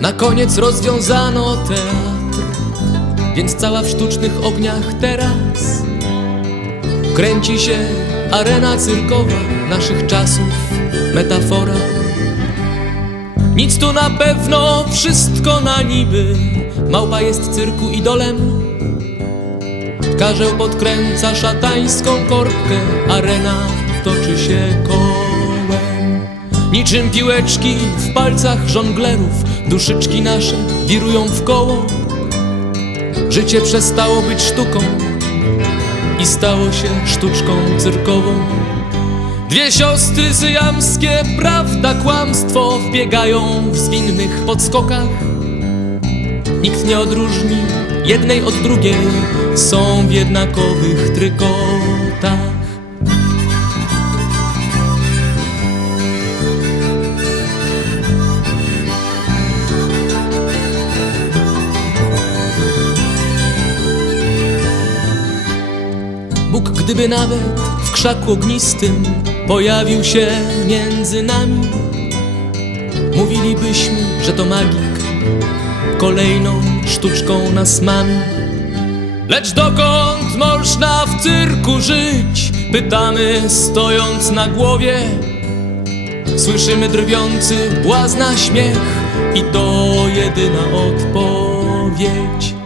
Na koniec rozwiązano teatr, więc cała w sztucznych ogniach teraz kręci się arena cyrkowa naszych czasów, metafora. Nic tu na pewno, wszystko na niby. Małpa jest cyrku idolem. Karzeł podkręca szatańską korbkę, arena toczy się kołem. Niczym piłeczki w palcach żonglerów, duszyczki nasze wirują w koło. Życie przestało być sztuką i stało się sztuczką cyrkową. Dwie siostry syjamskie, prawda, kłamstwo wbiegają w zwinnych podskokach. Nikt nie odróżni jednej od drugiej, są w jednakowych trykotach. Bóg gdyby nawet w krzaku ognistym pojawił się między nami, mówilibyśmy, że to magik, kolejną sztuczką nas mami. Lecz dokąd można w cyrku żyć? Pytamy stojąc na głowie. Słyszymy drwiący błazna śmiech i to jedyna odpowiedź.